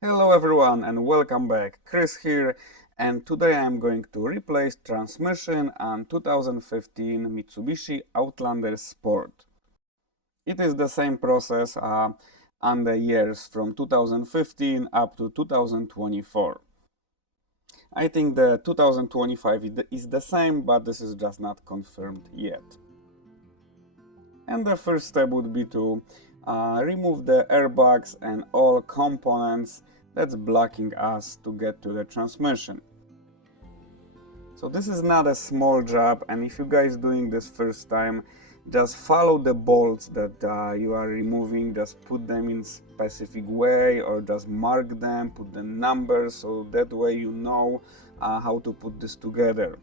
Hello everyone and welcome back. Chris here, and today I'm going to replace transmission on 2015 Mitsubishi Outlander Sport. It is the same process on the years from 2015 up to 2024. I think the 2025 is the same, but this is just not confirmed yet. And the first step would be to remove the airbags and all components that's blocking us to get to the transmission. So this is not a small job, and if you guys doing this first time, just follow the bolts that you are removing, just put them in specific way or just mark them, put the numbers, so that way you know how to put this together.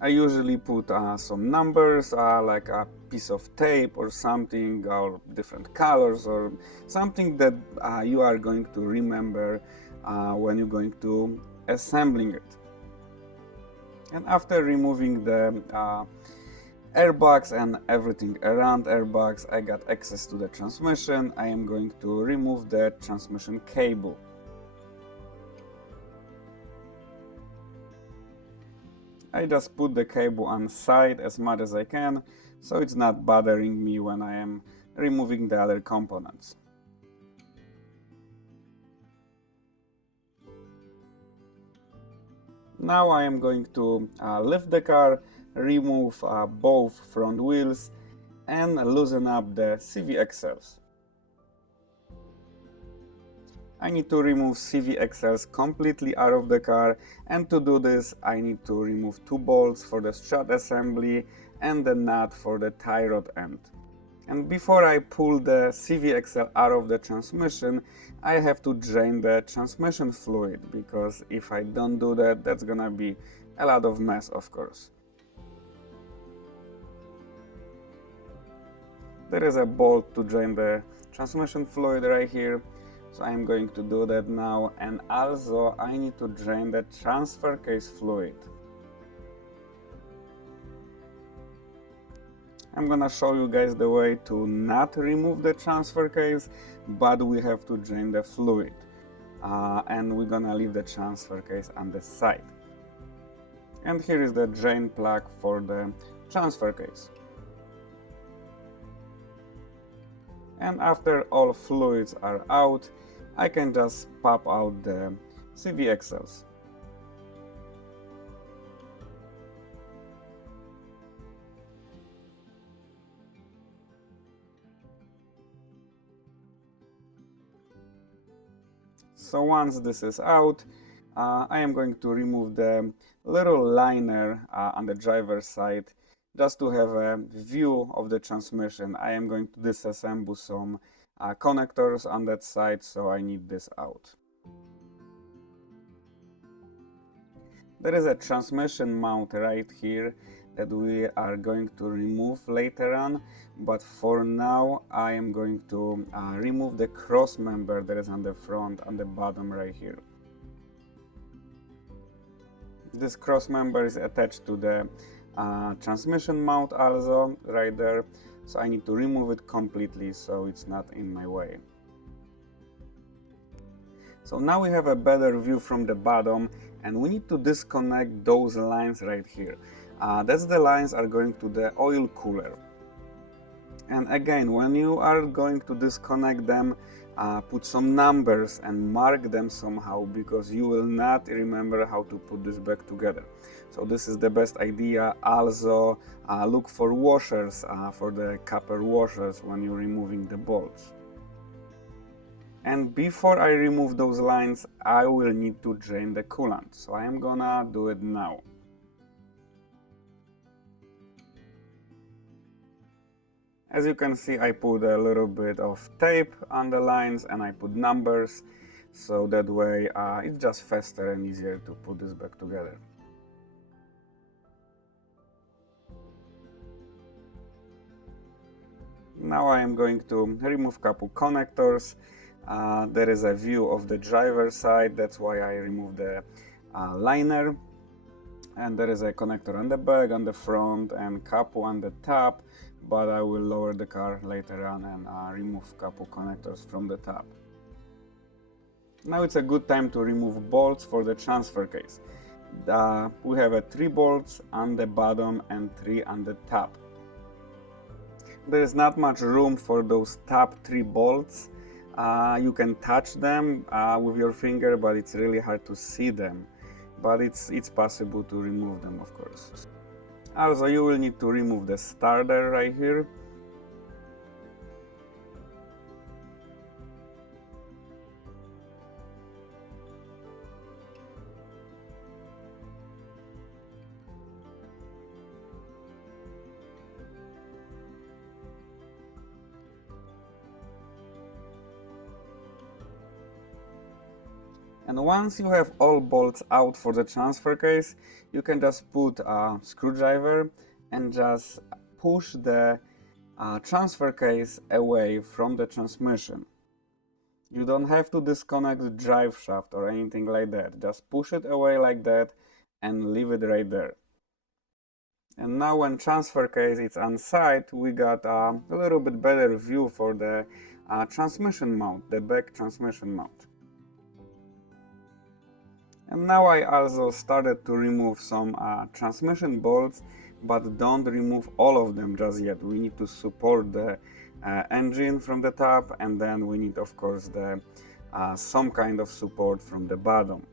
I usually put some numbers like a piece of tape or something, or different colors or something that you are going to remember when you're going to assembling it. And after removing the airbags and everything around airbags, I got access to the transmission. I am going to remove the transmission cable. I just put the cable on side as much as I can, so it's not bothering me when I am removing the other components. Now I am going to lift the car, remove both front wheels and loosen up the CV axles. I need to remove CV axles completely out of the car, and to do this I need to remove two bolts for the strut assembly and the nut for the tie rod end. And before I pull the CV axle out of the transmission, I have to drain the transmission fluid, because if I don't do that, that's gonna be a lot of mess, of course. There is a bolt to drain the transmission fluid right here. So I'm going to do that now, and also I need to drain the transfer case fluid. I'm gonna show you guys the way to not remove the transfer case, but we have to drain the fluid. And we're gonna leave the transfer case on the side. And here is the drain plug for the transfer case. And after all fluids are out, I can just pop out the CV axles. So once this is out, I am going to remove the little liner on the driver's side, just to have a view of the transmission. I am going to disassemble some connectors on that side, so I need this out. There is a transmission mount right here that we are going to remove later on, but for now I am going to remove the cross member that is on the front, on the bottom right here. This cross member is attached to the transmission mount also right there, so I need to remove it completely so it's not in my way. So now we have a better view from the bottom, and we need to disconnect those lines right here. That's the lines are going to the oil cooler. And again, when you are going to disconnect them, put some numbers and mark them somehow, because you will not remember how to put this back together. So this is the best idea. Also look for washers, for the copper washers when you're removing the bolts. And before I remove those lines, I will need to drain the coolant, so I am gonna do it now. As you can see, I put a little bit of tape on the lines and I put numbers, so that way it's just faster and easier to put this back together. Now I am going to remove couple connectors. There is a view of the driver's side, that's why I removed the liner. And there is a connector on the back, on the front, and couple on the top, but I will lower the car later on and remove couple connectors from the top. Now it's a good time to remove bolts for the transfer case. We have 3 bolts on the bottom and 3 on the top. There is not much room for those top 3 bolts. You can touch them with your finger, but it's really hard to see them. But it's possible to remove them, of course. Also, you will need to remove the starter right here. And once you have all bolts out for the transfer case, you can just put a screwdriver and just push the transfer case away from the transmission. You don't have to disconnect the drive shaft or anything like that. Just push it away like that and leave it right there. And now when transfer case is on site, we got a little bit better view for the transmission mount, the back transmission mount. And now I also started to remove some transmission bolts, but don't remove all of them just yet. We need to support the engine from the top, and then we need, of course, the some kind of support from the bottom.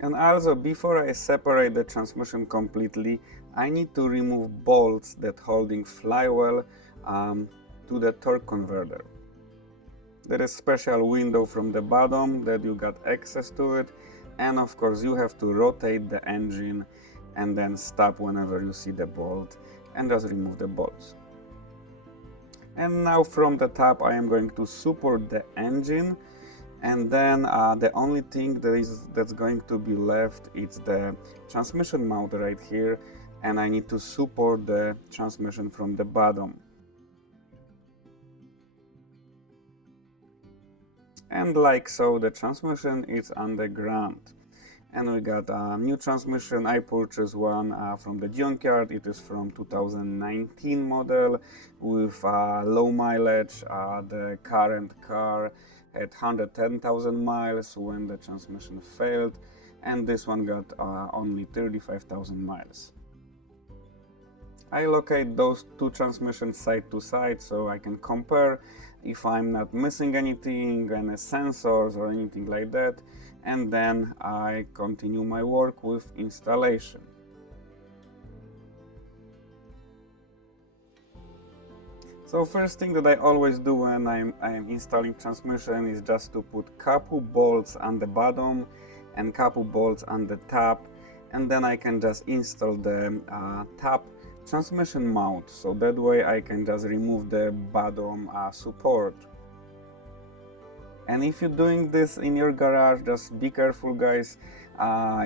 And also, before I separate the transmission completely, I need to remove bolts that holding flywheel to the torque converter. There is a special window from the bottom that you got access to it, and of course you have to rotate the engine and then stop whenever you see the bolt and just remove the bolts. And now from the top I am going to support the engine, and then the only thing that's going to be left is the transmission mount right here, and I need to support the transmission from the bottom. And like so, the transmission is on the ground. And we got a new transmission. I purchased one from the junkyard. It is from 2019 model with low mileage. The current car had 110,000 miles when the transmission failed, and this one got only 35,000 miles. I locate those two transmissions side to side so I can compare if I'm not missing anything, any sensors or anything like that, and then I continue my work with installation. So first thing that I always do when I am installing transmission is just to put couple bolts on the bottom and couple bolts on the top, and then I can just install the top transmission mount, so that way I can just remove the bottom support. And if you're doing this in your garage, just be careful, guys.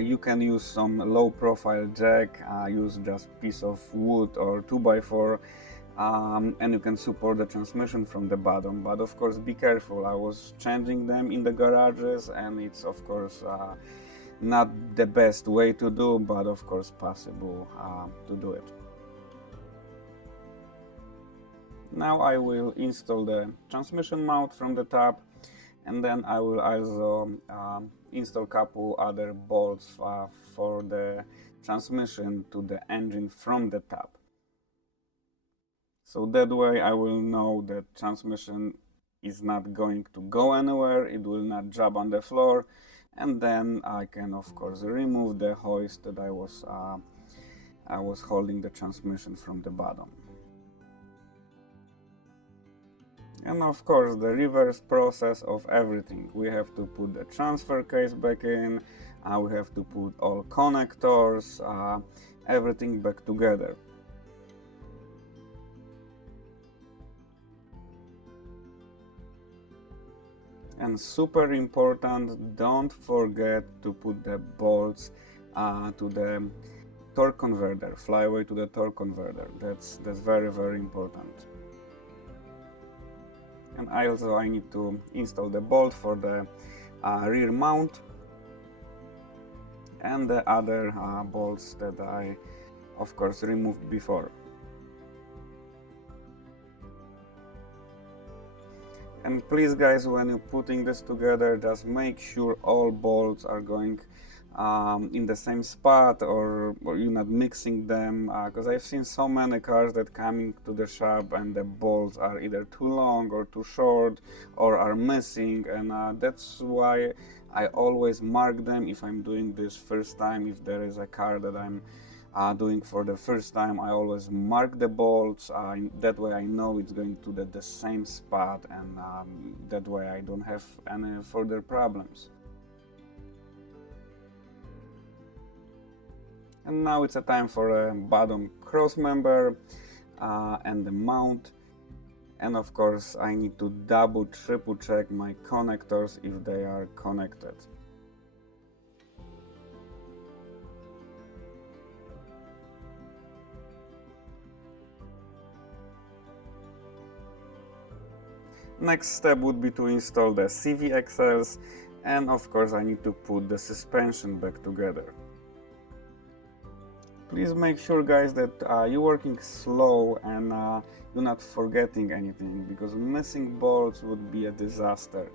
You can use some low profile jack, use just piece of wood or 2x4, and you can support the transmission from the bottom, but of course be careful. I was changing them in the garages, and it's of course not the best way to do, but of course possible to do it. Now I will install the transmission mount from the top, and then I will also install a couple other bolts for the transmission to the engine from the top. So that way I will know that transmission is not going to go anywhere, it will not drop on the floor, and then I can of course remove the hoist that I was holding the transmission from the bottom. And of course the reverse process of everything. We have to put the transfer case back in, we have to put all connectors, everything back together. And super important, don't forget to put the bolts to the torque converter, flywheel to the torque converter. That's very, very important. And also I need to install the bolt for the rear mount and the other bolts that I of course removed before. And please guys, when you're putting this together, just make sure all bolts are going in the same spot, or you're not mixing them, because I've seen so many cars that coming to the shop and the bolts are either too long or too short or are missing, and that's why I always mark them if I'm doing this first time. If there is a car that I'm doing for the first time, I always mark the bolts. That way I know it's going to the same spot, and that way I don't have any further problems. And now it's a time for a bottom cross member and the mount. And of course I need to triple check my connectors if they are connected. Next step would be to install the CV axles, and of course I need to put the suspension back together. Please make sure guys that you're working slow and you're not forgetting anything, because missing bolts would be a disaster.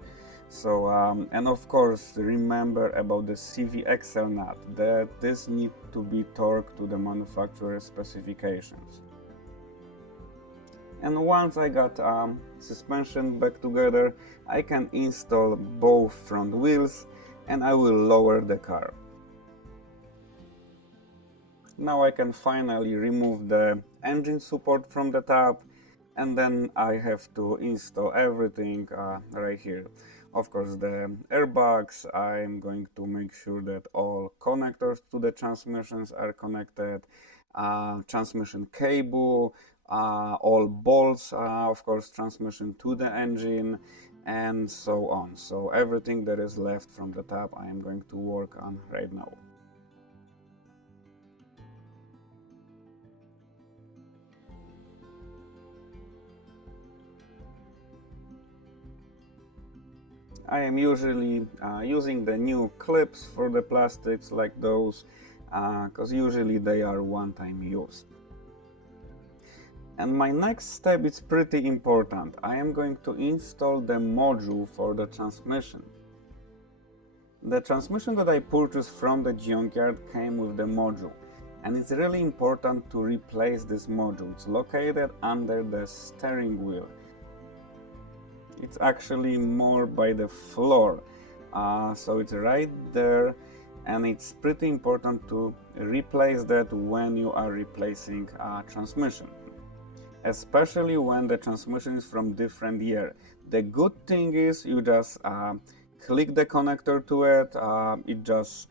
So and of course remember about the CV axle nut, that this needs to be torqued to the manufacturer's specifications. And once I got suspension back together, I can install both front wheels and I will lower the car. Now I can finally remove the engine support from the top, and then I have to install everything right here. Of course, the airbags, I'm going to make sure that all connectors to the transmissions are connected, transmission cable, all bolts, of course, transmission to the engine, and so on. So everything that is left from the top I am going to work on right now. I am usually using the new clips for the plastics like those, because usually they are one-time use. And my next step is pretty important. I am going to install the module for the transmission. The transmission that I purchased from the junkyard came with the module, and it's really important to replace this module. It's located under the steering wheel. It's actually more by the floor, so it's right there, and it's pretty important to replace that when you are replacing transmission, especially when the transmission is from different year. The good thing is you just click the connector to it, it just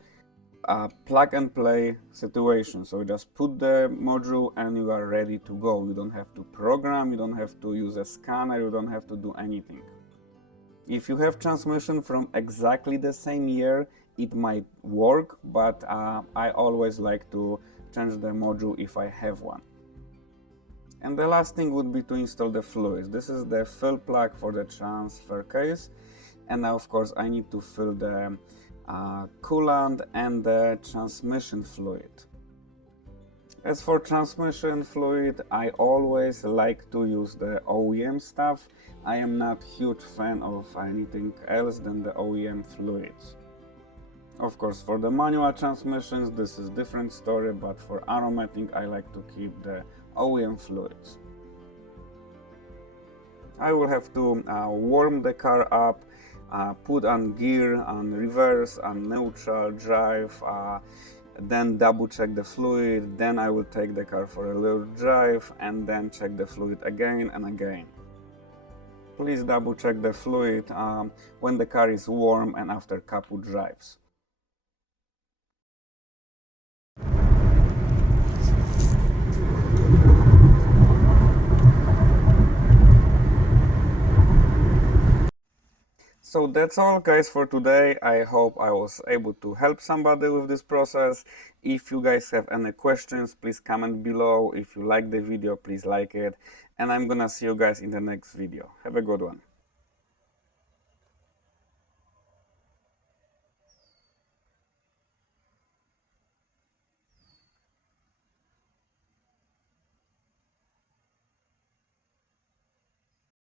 plug and play situation. So you just put the module and you are ready to go. You don't have to program, you don't have to use a scanner, you don't have to do anything. If you have transmission from exactly the same year, it might work, but I always like to change the module if I have one. And the last thing would be to install the fluids. This is the fill plug for the transfer case, and now of course I need to fill the coolant and the transmission fluid. As for transmission fluid, I always like to use the OEM stuff. I am not huge fan of anything else than the OEM fluids. Of course, for the manual transmissions this is different story, but for automatic I like to keep the OEM fluids. I will have to warm the car up, put on gear, on reverse, on neutral, drive, then double check the fluid, then I will take the car for a little drive and then check the fluid again and again. Please double check the fluid when the car is warm and after couple drives. So that's all guys for today. I hope I was able to help somebody with this process. If you guys have any questions, please comment below. If you like the video, please like it. And I'm gonna see you guys in the next video. Have a good one.